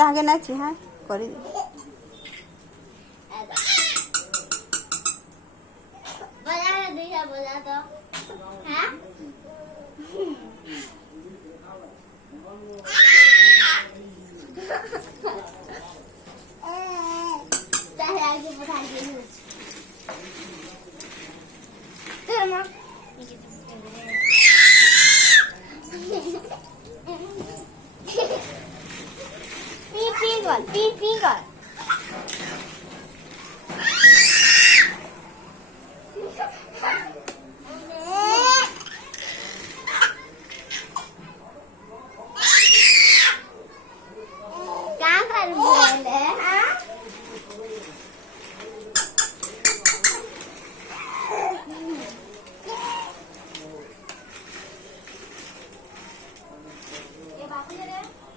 ତାହାକେ ନାଇଛି ହଁ କରିଦେ बजा दिया बजा तो हैं चाहे आगे बढ़ा दे तेरा मां पी कर ये बाकी है